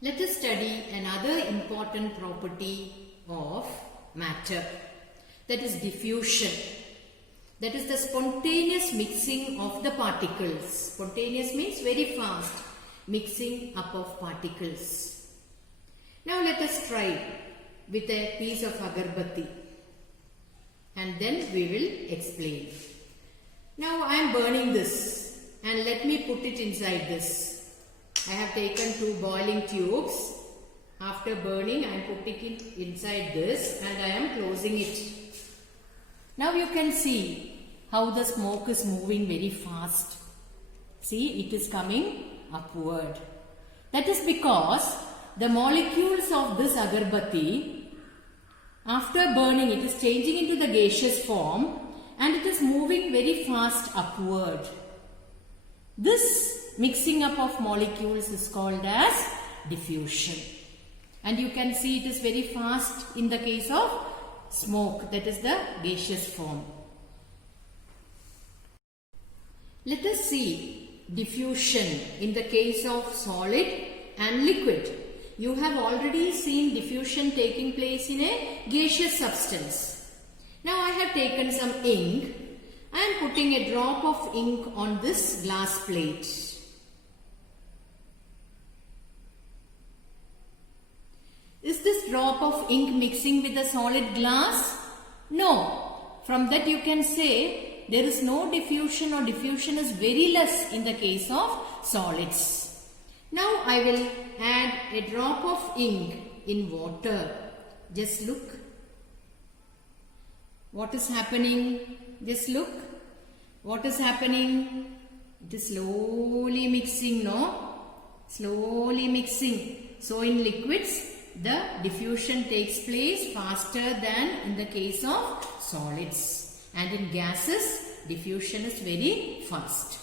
Let us study another important property of matter, that is diffusion. That is the spontaneous mixing of the particles. Spontaneous means very fast mixing up of particles. Now let us try with a piece of agarbatti and then we will explain. Now I am burning this and let me put it inside this. I have taken 2 boiling tubes. After burning I am putting it inside this and I am closing it. Now you can see how the smoke is moving very fast. See, it is coming upward. That is because the molecules of this agarbatti, after burning, it is changing into the gaseous form and it is moving very fast upward. This mixing up of molecules is called as diffusion. And you can see it is very fast in the case of smoke, that is the gaseous form. Let us see diffusion in the case of solid and liquid. You have already seen diffusion taking place in a gaseous substance. Now I have taken some ink. I am putting a drop of ink on this glass plate. Is this drop of ink mixing with the solid glass? No. From that you can say there is no diffusion or diffusion is very less in the case of solids. Now I will add a drop of ink in water. Just look. What is happening? Just look. What is happening? It is slowly mixing, no? Slowly mixing. So in liquids, the diffusion takes place faster than in the case of solids. And in gases, diffusion is very fast.